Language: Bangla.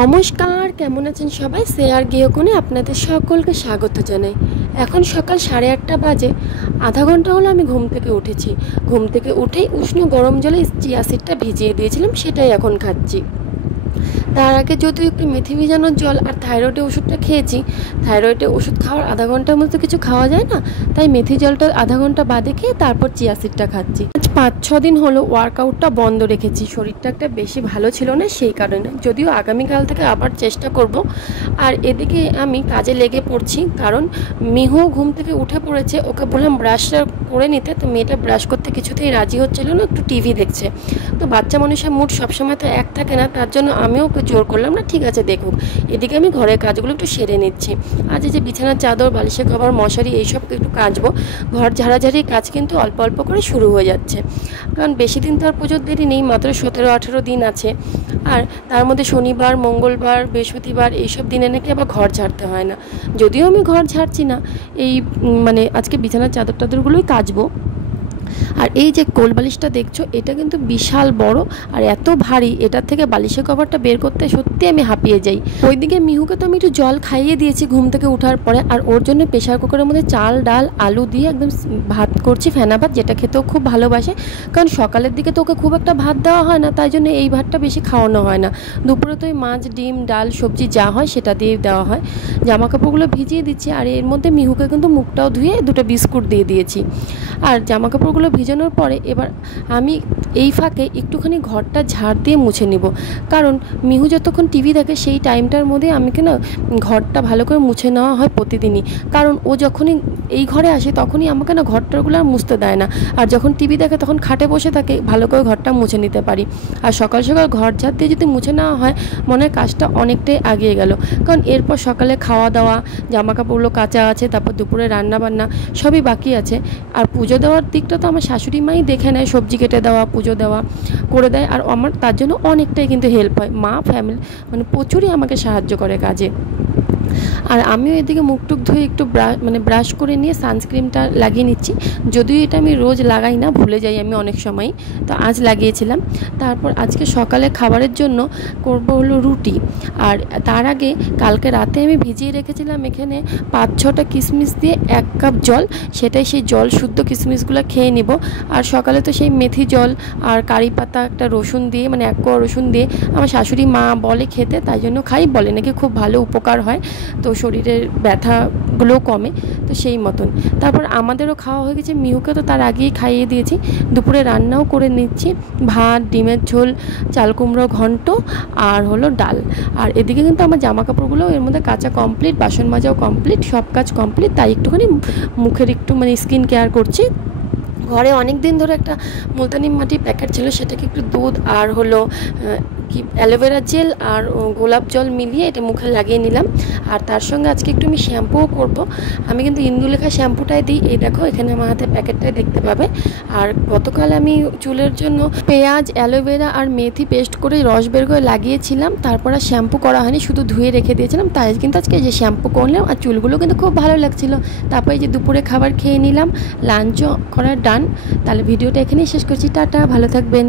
নমস্কার, কেমন আছেন সবাই? শ্রেয়ার গৃহকোণে আপনাদের সকলকে স্বাগত জানাই। এখন সকাল 8:30 বাজে। আধা ঘন্টা হলো আমি ঘুম থেকে উঠেছি। ঘুম থেকে উঠেই উষ্ণ গরম জলে চিয়া সিডটা ভিজিয়ে দিয়েছিলাম, সেটাই এখন খাচ্ছি। তার আগে যদিও একটু মেথি ভিজানোর জল আর থাইরয়েডের ওষুধটা খেয়েছি। থাইরয়েডের ওষুধ খাওয়ার আধা ঘন্টার মধ্যে কিছু খাওয়া যায় না, তাই মেথি জলটা আধা ঘন্টা বাদে খেয়ে তারপর চিয়া সিডটা খাচ্ছি। আজ 5-6 দিন হলো ওয়ার্কআউটটা বন্ধ রেখেছি, শরীরটা একটা বেশি ভালো ছিল না সেই কারণে। যদিও আগামীকাল থেকে আবার চেষ্টা করব। আর এদিকে আমি কাজে লেগে পড়ছি, কারণ মিহু ঘুম থেকে উঠে পড়েছে। ওকে বললাম ব্রাশটা করে নিতে, তো মেয়েটা ব্রাশ করতে কিছুতেই রাজি হচ্ছিল না, একটু টিভি দেখছে। তো বাচ্চা মানুষের মুড সবসময় তো এক থাকে না, তার জন্য আমিও ওকে জোর করলাম না, ঠিক আছে দেখুক। এদিকে আমি ঘরের কাজগুলো একটু সেরে নিচ্ছি। আজ এই যে বিছানার চাদর, বালিশের কভার, মশারি এইসব একটু কাচবো। ঘর ঝাড়াঝাড়ির কাজ কিন্তু অল্প অল্প করে শুরু হয়ে যাচ্ছে, কারণ বেশি দিন তো আর পুজোর দেরি নেই, মাত্র 17-18 দিন আছে। আর তার মধ্যে শনিবার, মঙ্গলবার, বৃহস্পতিবার এইসব দিনে নাকি আবার ঘর ঝাড়তে হয় না। যদিও আমি ঘর ঝাড়ছি না, এই আজকে বিছানার চাদর টাদরগুলোই কাচবো। আর এই যে কোল বালিশটা দেখছো, এটা কিন্তু বিশাল বড় আর এত ভারী, এটার থেকে বালিশের কভারটা বের করতে সত্যি আমি হাঁপিয়ে যাই। ওইদিকে মিহুকে তো আমি একটু জল খাইয়ে দিয়েছি ঘুম থেকে ওঠার পরে, আর ওর জন্য প্রেশার কুকারের মধ্যে চাল, ডাল, আলু দিয়ে একদম ভাত করছি, ফেনা ভাত, যেটা খেতেও খুব ভালোবাসে। কারণ সকালের দিকে তো ওকে খুব একটা ভাত দেওয়া হয় না, তাই জন্য এই ভাতটা বেশি খাওয়ানো হয় না। দুপুরে তো ওই মাছ, ডিম, ডাল, সবজি যা হয় সেটা দিয়ে দেওয়া হয়। জামা কাপড়গুলো ভিজিয়ে দিচ্ছি, আর এর মধ্যে মিহুকে কিন্তু মুখটাও ধুয়ে 2টা বিস্কুট দিয়ে দিয়েছি। আর জামা কাপড়গুলো ভিজানোর পরে এবার আমি এই ফাঁকে একটুখানি ঘরটা ঝাড় দিয়ে মুছে নিব, কারণ মিহু যতক্ষণ টিভি দেখে সেই টাইমটার মধ্যে আমাকে না ঘরটা ভালো করে মুছে নেওয়া হয় প্রতিদিনই। কারণ ও যখনই এই ঘরে আসে তখনই আমাকে না ঘরটাগুলো আর মুছতে দেয় না, আর যখন টিভি দেখে তখন খাটে বসে থাকে, ভালো করে ঘরটা মুছে নিতে পারি। আর সকাল সকাল ঘর ঝাড় দিয়ে যদি মুছে নেওয়া হয়, মনে হয় কাজটা অনেকটাই এগিয়ে গেল। কারণ এরপর সকালে খাওয়া দাওয়া, জামা কাপড়গুলো কাচা আছে, তারপর দুপুরে রান্না বান্না সবই বাকি আছে। আর পুজো দেওয়ার দিকটা তো আমার শাশুড়ি মাই দেখে নেয়, সবজি কেটে দেওয়া, পুজো দেওয়া করে দেয়, আর আমার তার জন্য অনেকটাই কিন্তু হেল্প হয়। মা ফ্যামিলি প্রচুরই আমাকে সাহায্য করে কাজে। আর আমিও এদিকে মুখ টুক ধুয়ে একটু ব্রাশ করে নিয়ে সানস্ক্রিনটা লাগিয়ে নিচ্ছি। যদিও এটা আমি রোজ লাগাই না, ভুলে যাই আমি অনেক সময়, তো আজ লাগিয়েছিলাম। তারপর আজকে সকালে খাবারের জন্য করব হলো রুটি। আর তার আগে কালকে রাতে আমি ভিজিয়ে রেখেছিলাম এখানে 5-6টা কিশমিশ দিয়ে 1 কাপ জল, সেটাই সেই জল শুদ্ধ কিশমিশগুলো খেয়ে নিব। আর সকালে তো সেই মেথি জল আর কারি পাতা, একটা রসুন দিয়ে 1 কোয়া রসুন দিয়ে আমার শাশুড়ি মা বলে খেতে, তাই জন্য খাই, বলে নাকি খুব ভালো উপকার হয়, তো শরীরের ব্যথাগুলোও কমে, তো সেই মতন। তারপর আমাদেরও খাওয়া হয়ে গেছে, মিহুকে তো তার আগেই খাইয়ে দিয়েছি। দুপুরে রান্নাও করে নিচ্ছি, ভাত, ডিমের ঝোল, চাল কুমড়ো ঘন্ট আর হলো ডাল। আর এদিকে কিন্তু আমার জামা কাপড়গুলোও এর মধ্যে কাচা কমপ্লিট, বাসন মাজাও কমপ্লিট, সব কাজ কমপ্লিট। তাই একটুখানি মুখের একটু স্কিন কেয়ার করছি। ঘরে অনেক দিন ধরে একটা মুলতানি মাটির প্যাকেট ছিল, সেটাকে একটু দুধ আর হলো অ্যালোভেরা জেল আর গোলাপ জল মিলিয়ে এটা মুখে লাগিয়ে নিলাম। আর তার সঙ্গে আজকে একটু আমি শ্যাম্পুও করবো। আমি কিন্তু ইন্দুলেখা শ্যাম্পুটাই দিই, এই দেখো এখানে আমার হাতে প্যাকেটটাই দেখতে পাবে। আর গতকাল আমি চুলের জন্য পেঁয়াজ, অ্যালোভেরা আর মেথি পেস্ট করে রস বের করে লাগিয়েছিলাম, তারপর আর শ্যাম্পু করা হয়নি, শুধু ধুয়ে রেখে দিয়েছিলাম। তাই কিন্তু আজকে যে শ্যাম্পু করলাম, আর চুলগুলো কিন্তু খুব ভালো লাগছিলো। তারপরে যে দুপুরে খাবার খেয়ে নিলাম, লাঞ্চও করার ডান। তাহলে ভিডিওটা এখানেই শেষ করছি, টাটা, ভালো থাকবেন।